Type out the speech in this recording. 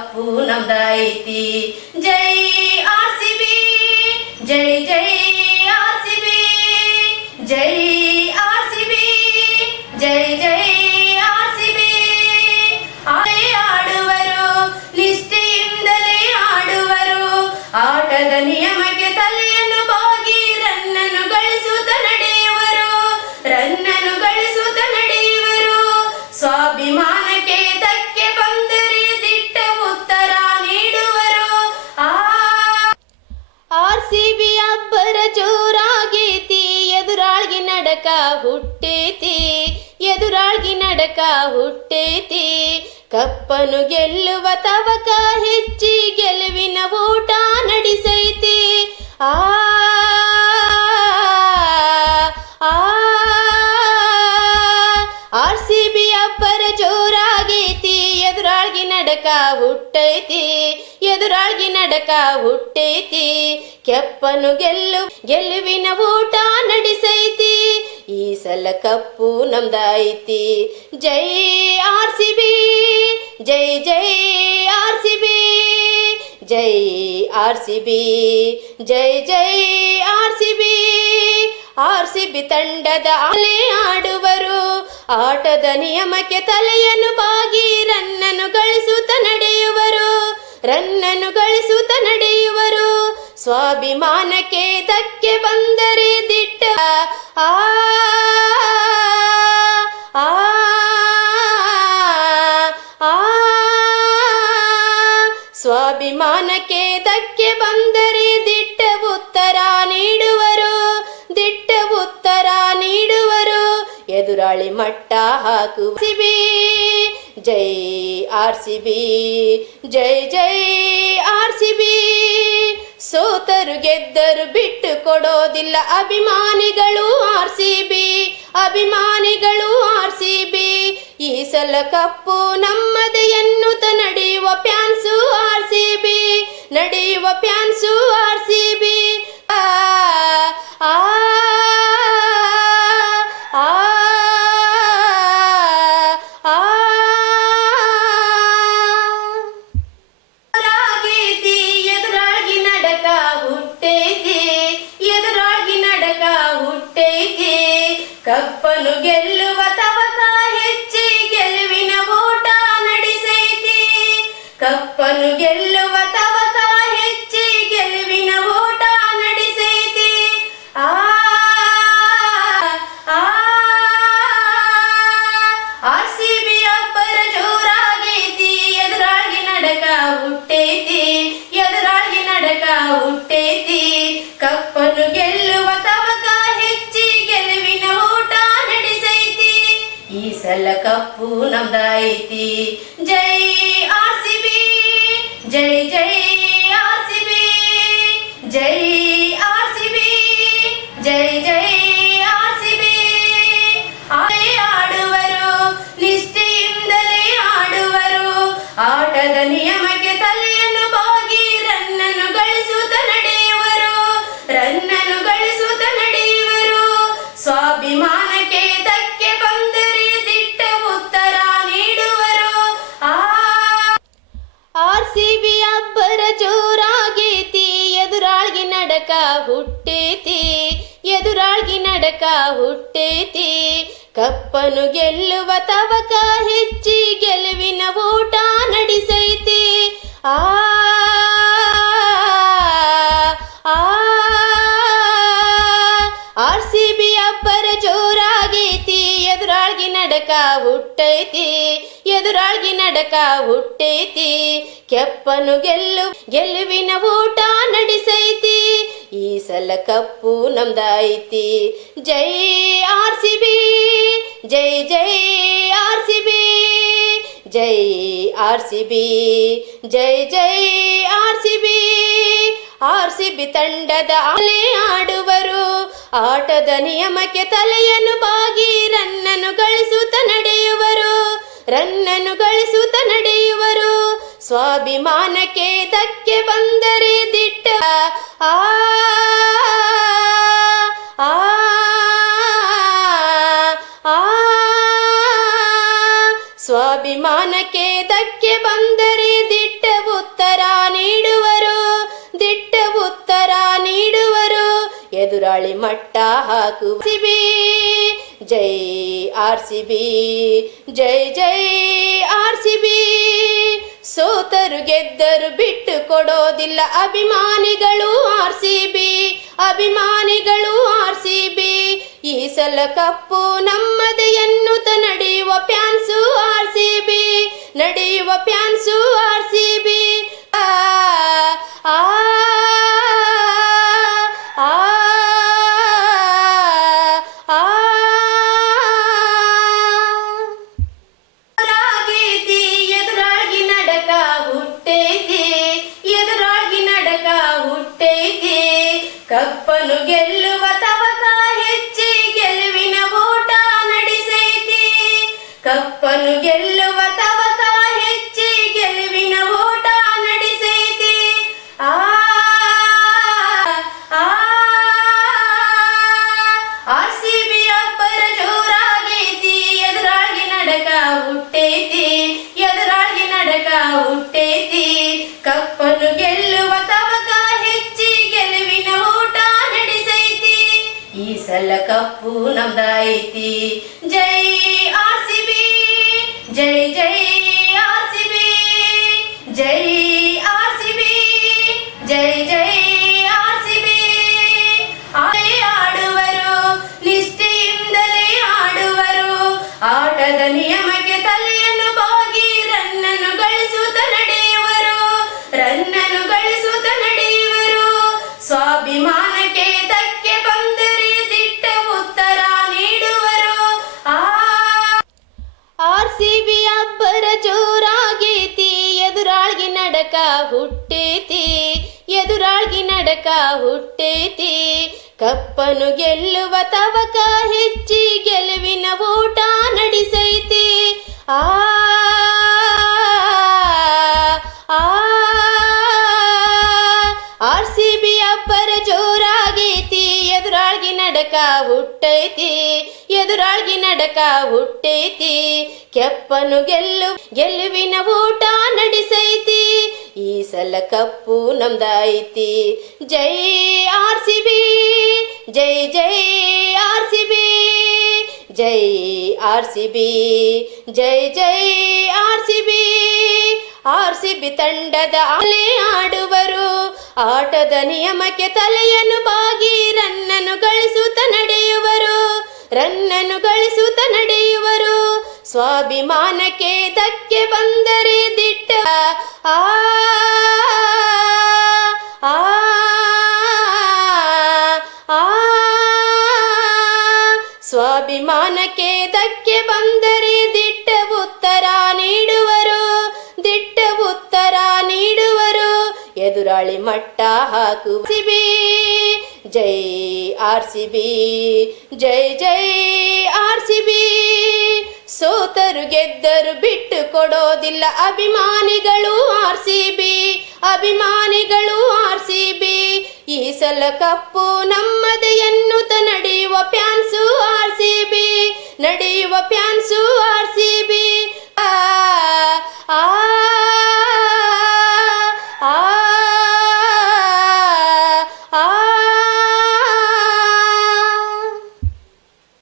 ನಮ್ದೈತಿ ಜೈ R C B, ಜೈ ಜೈ ಆರ್ ಸಿ ಬಿ, ಜೈ ಆರ್ ಸಿ ಬಿ, ಜೈ ಜೈ ಆರ್ ಸಿ ಬಿ. ಆಡುವರು ನಿಷ್ಠೆಯಿಂದಲೇ ಆಡುವರು. ಆಟದ ನಿಯಮಕ್ಕೆ ತಲೆಯನ್ನು ಬಾಗಿ, ರನ್ನನ್ನು ಗಳಿಸುತ್ತ ನಡೆಯುವರು. ರನ್ನನ್ನು ಗಳಿಸುತ್ತ ನಡೆಯುವರು. ಸ್ವಾಭಿಮಾನಕ್ಕೆ ಎದುರಾಳ್ಗಿ ಹುಟ್ಟೇತಿ. ಕಪ್ಪನು ಗೆಲ್ಲುವ ತವಕ ಹೆಚ್ಚಿ ಗೆಲುವಿನ ಊಟ ನಡೆಸೈತಿ. ಆ ಆರ್ ಸಿ ಬಿ ಅಬ್ಬರ ಜೋರಾಗೈತಿ. ಎದುರಾಳ್ಗಿ ನಡಕ ಹುಟ್ಟೈತಿ. ಎದುರಾಳ್ಗಿ ನಡಕ ಹುಟ್ಟೈತಿ. ಕೆಪ್ಪನು ಗೆಲ್ಲು, ಗೆಲುವಿನ ಊಟ ನಡೆಸೈತಿ. ಸಲ ಕಪ್ಪು ನಮ್ದಾಯ್ತಿ. ಜೈ ಆರ್ ಸಿ ಬಿ, ಜೈ ಜೈ ಆರ್ ಸಿ ಬಿ, ಜೈ ಆರ್ ಸಿ ಬಿ, ಜೈ ಜೈ R C B. R C B ತಂಡದ ಆಲೆ ಆಡುವರು, ಆಟದ ನಿಯಮಕ್ಕೆ ತಲೆಯನ್ನು ಬಾಗಿ ರನ್ನನ್ನು ಗಳಿಸುತ್ತ ನಡೆಯುವರು, ರನ್ನನ್ನು ಗಳಿಸುತ್ತ ನಡೆಯುವರು. ಸ್ವಾಭಿಮಾನಕ್ಕೆ ಧಕ್ಕೆ ಬಂದರೆ ದಿಟ್ಟ ಆ ಸ್ವಾಭಿಮಾನಕ್ಕೆ ಧಕ್ಕೆ ಬಂದರೆ ದಿಟ್ಟ ಉತ್ತರ ನೀಡುವರು, ದಿಟ್ಟ ಉತ್ತರ ನೀಡುವರು. ಎದುರಾಳಿ ಮಟ್ಟ ಹಾಕುವ ಸಿಬಿ ಜೈ ಆರ್ ಸಿ ಬಿ, ಜೈ ಜೈ ಆರ್ ಸಿ ಬಿ. ಸೋತರು ಗೆದ್ದರು ಬಿಟ್ಟು ಕೊಡೋದಿಲ್ಲ ಅಭಿಮಾನಿಗಳು ಆರ್ ಸಿ ಬಿ, ಅಭಿಮಾನಿಗಳು ಆರ್ ಸಿ ಬಿ. ಈ ಸಲ ಕಪ್ಪು ನಮ್ಮದೆಯನ್ನು ನಡೆಯುವ ಪ್ಯಾನ್ಸು ಆರ್ ಸಿ ಬಿ. ನಡೆಯುವ ಪ್ಯಾನ್ಸು ಆರ್ ಸಿ ಬಿ. ಕಪ್ಪನು ಗೆಲ್ಲುವ ಆ ಕಪ್ಪು ನಮ್ದಾಯಿತಿ. ಜೈ ಆರ್ ಸಿ ಬಿ, ಜೈ ಜೈ ಆರ್ ಸಿ ಬಿ, ಜೈ ಆರ್ ಸಿ ಬಿ, ಜೈ ಜೈ ಆರ್ ಸಿ ಬಿ. ಆಡುವರು, ನಿಷ್ಠೆಯಿಂದಲೇ ಆಡುವರು. ಆಟದ ನಿಯಮಕ್ಕೆ ತಲೆಯನ್ನು ಬಾಗಿ, ರನ್ನನ್ನು ಗಳಿಸುತ್ತ ನಡೆಯುವರು. ರನ್ನನ್ನು ಗಳಿಸುತ್ತ ನಡೆಯುವರು. ಸ್ವಾಭಿಮಾನಕ್ಕೆ ಧಕ್ಕೆ ಎದುರಾಳ್ಗಿ ನಡಕ ಹುಟ್ಟೇತಿ, ಎದುರಾಳ್ಗಿ ನಡಕ ಹುಟ್ಟೇತಿ. ಕಪ್ಪನು ಗೆಲ್ಲುವ ತವಕ ಹೆಚ್ಚಿ ಗೆಲುವಿನ ಊಟ ನಡೆಸೈತಿ. ಆ ಆ ನಡಕ ಹುಟ್ಟೈತಿ ಎದುರಾಗಿ ನಡಕ ಹುಟ್ಟೈತಿ. ಕೆಪ್ಪನು ಗೆಲ್ಲು, ಗೆಲುವಿನ ಊಟ ನಡೆಸೈತಿ. ಈ ಸಲ ಕಪ್ಪು ನಮ್ದಾಯ್ತಿ. ಜೈ ಆರ್ ಸಿ ಜೈ ಜೈ ಆರ್ ಸಿ ಜೈ ಆರ್ ಸಿ ಜೈ ಜೈ R C R C B ತಂಡದ ಆಲೆ ಆಡುವರು ಆಟದ ನಿಯಮಕ್ಕೆ ತಲೆಯನ್ನು ಬಾಗಿ ರನ್ನನ್ನು ಗಳಿಸುತ್ತ ನಡೆಯುವರು. ರನ್ನನ್ನು ಗಳಿಸುತ್ತ ನಡೆಯುವರು. ಸ್ವಾಭಿಮಾನಕ್ಕೆ ಧಕ್ಕೆ ಬಂದರೆ ದಿಟ್ಟ ಆ ಎದುರಾಳಿ ಮಟ್ಟ ಹಾಕು ಸಿಬಿ ಜೈ ಆರ್ ಸಿ ಬಿ ಜೈ ಜೈ ಆರ್ ಸಿ ಬಿ ಸೋತರು ಗೆದ್ದರು ಬಿಟ್ಟು ಕೊಡೋದಿಲ್ಲ ಅಭಿಮಾನಿಗಳು ಆರ್ ಸಿ ಬಿ ಅಭಿಮಾನಿಗಳು ಆರ್ ಸಿ ಬಿ ಈ ಸಲ ಕಪ್ಪು ನಮ್ಮದು ಎನ್ನುತ್ತ ನಡೆಯುವ ಪ್ಯಾನ್ಸು ಆರ್ ಸಿ ಬಿ ನಡೆಯುವ ಪ್ಯಾನ್ಸು ಆರ್ ಸಿ ಬಿ ಕಪ್ಪನು ಜೈ ಆರ್ ಸಿ ಬಿ ಜೈ ಜೈ ಆರ್ ಸಿ ಬಿ ಆಡುವರು, ನಿಷ್ಠೆಯಿಂದಲೇ ಆಡುವರು. ಆಟದ ನಿಯಮಕ್ಕೆ ತಲೆಯನ್ನು ಬಾಗಿ, ರನ್ನನ್ನು ಗಳಿಸುತ್ತ ನಡೆಯುವರು. ರನ್ನನ್ನು ಹುಟ್ಟೈತಿ. ಕಪ್ಪನು ಗೆಲ್ಲುವ ತವಕ ಹೆಚ್ಚಿ ಗೆಲುವಿನ ಊಟ ನಡೆಸೈತಿ. ಆ ಆರ್ ಸಿ ಬಿ ಅಬ್ಬರ ಜೋರಾಗೈತಿ. ಎದುರಾಳ್ಗಿ ನಡಕ ಹುಟ್ಟೈತಿ. ಎದುರಾಳ್ಗಿ ನಡಕ ಹುಟ್ಟೈತಿ. ಕೆಪ್ಪನು ಗೆಲ್ಲು, ಗೆಲುವಿನ ಊಟ ನಡೆಸೈತಿ. ಈ ಸಲ ಕಪ್ಪು ನಮ್ದಾಯ್ತಿ. ಜೈ ಆರ್ ಸಿ ಬಿ, ಜೈ ಜೈ ಆರ್ ಸಿ ಬಿ, ಜೈ ಆರ್ ಸಿ ಬಿ, ಜೈ ಜೈ R C B. R C B ತಂಡದ ಆಲೆ ಆಡುವರು, ಆಟದ ನಿಯಮಕ್ಕೆ ತಲೆಯನ್ನು ಬಾಗಿ ರನ್ನನ್ನು ಗಳಿಸುತ್ತ ನಡೆಯುವರು, ರನ್ನನ್ನು ಗಳಿಸುತ್ತ ನಡೆಯುವರು. ಸ್ವಾಭಿಮಾನಕ್ಕೆ ಧಕ್ಕೆ ಬಂದರೆ ದಿಟ್ಟ ಮಟ್ಟ ಹಾಕು ಸಿಬಿ. ಜೈ ಆರ್ ಸಿ ಬಿ, ಜೈ ಜೈ ಆರ್ ಸಿ ಬಿ. ಸೋತರು ಗೆದ್ದರು ಬಿಟ್ಟು ಕೊಡೋದಿಲ್ಲ ಅಭಿಮಾನಿಗಳು ಆರ್ ಸಿ ಬಿ, ಅಭಿಮಾನಿಗಳು ಆರ್ ಸಿ ಬಿ. ಈ ಸಲ ಕಪ್ಪು ನಮ್ಮದೆಯನ್ನು ನಡೆಯುವ ಪ್ಯಾನ್ಸು ಆರ್ ಸಿ ಬಿ, ನಡೆಯುವ ಪ್ಯಾನ್ಸು